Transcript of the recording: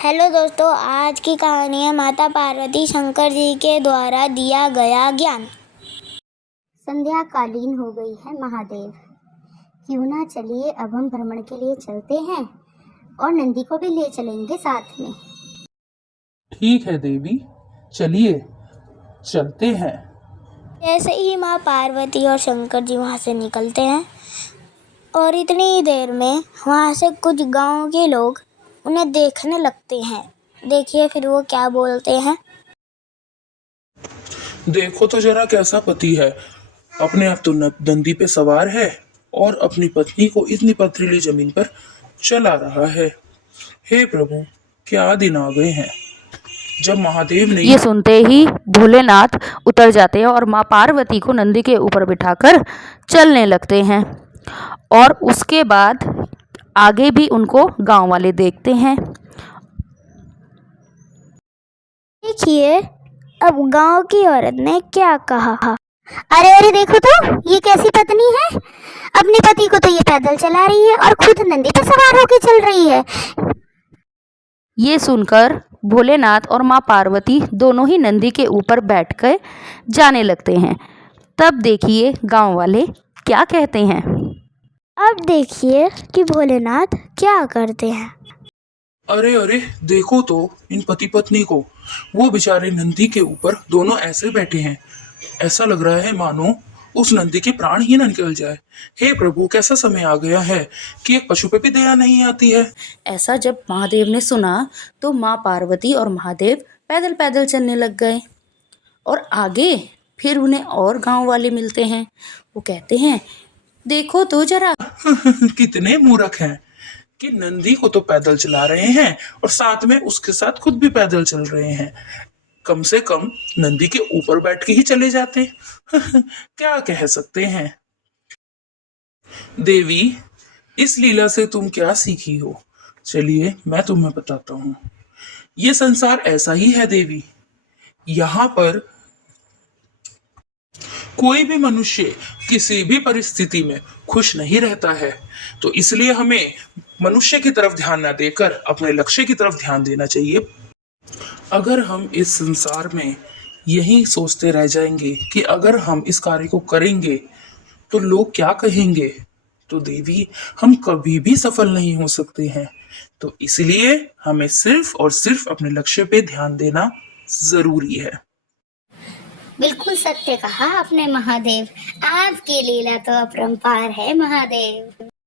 Hello दोस्तों, आज की कहानी है माता पार्वती शंकर जी के द्वारा दिया गया ज्ञान। संध्या कालीन हो गई है महादेव। क्यों ना चलिए अब हम भ्रमण के लिए चलते हैं और नंदी को भी ले चलेंगे साथ में। ठीक है देवी, चलिए चलते हैं। जैसे ही माँ पार्वती और शंकर जी वहाँ से निकलते हैं और इतनी ही देर में वहाँ से कुछ गांव के लोग उन्हें देखने लगते हैं। देखिए फिर वो क्या बोलते हैं। देखो तो जरा कैसा पति है, अपने आप तो नंदी पे सवार है और अपनी पत्नी को इतनी पथरीली जमीन पर चला रहा है। हे प्रभु, क्या दिन आ गए हैं जब महादेव ने ये सुनते ही भोलेनाथ उतर जाते हैं और माँ पार्वती को नंदी के ऊपर बिठाकर चलने लगते हैं। और उसके बाद आगे भी उनको गांव वाले देखते हैं। देखिए अब गांव की औरत ने क्या कहा। अरे अरे देखो तो ये कैसी पत्नी है। अपने पति को तो ये पैदल चला रही है और खुद नंदी पर सवार होकर चल रही है। ये सुनकर भोलेनाथ और माँ पार्वती दोनों ही नंदी के ऊपर बैठकर जाने लगते हैं। तब देखिए गांव वाले क्या कहते हैं। अब देखिए कि भोलेनाथ क्या करते हैं। अरे अरे देखो तो इन पति पत्नी को, वो बेचारे नंदी के ऊपर दोनों ऐसे बैठे हैं। ऐसा लग रहा है मानो उस नंदी के प्राण ही न निकल जाए। हे प्रभु, कैसा समय आ गया है कि एक पशु पे भी दया नहीं आती है। ऐसा जब महादेव ने सुना तो माँ पार्वती और महादेव पैदल पैदल चलने लग गए। और आगे फिर उन्हें और गांव वाले मिलते हैं। वो कहते हैं, देखो तो जरा। कितने मूर्ख हैं कि नंदी को तो पैदल चला रहे हैं और साथ में उसके साथ खुद भी पैदल चल रहे हैं। कम से कम नंदी के ऊपर बैठ के ही चले जाते। क्या कह सकते हैं। देवी, इस लीला से तुम क्या सीखी हो? चलिए मैं तुम्हें बताता हूँ। ये संसार ऐसा ही है देवी। यहाँ पर कोई भी मनुष्य किसी भी परिस्थिति में खुश नहीं रहता है। तो इसलिए हमें मनुष्य की तरफ ध्यान न देकर अपने लक्ष्य की तरफ ध्यान देना चाहिए। अगर हम इस संसार में यही सोचते रह जाएंगे कि अगर हम इस कार्य को करेंगे तो लोग क्या कहेंगे, तो देवी हम कभी भी सफल नहीं हो सकते हैं। तो इसलिए हमें सिर्फ और सिर्फ अपने लक्ष्य पे ध्यान देना जरूरी है। बिल्कुल सत्य कहा आपने महादेव। आपकी लीला तो अपरंपार है महादेव।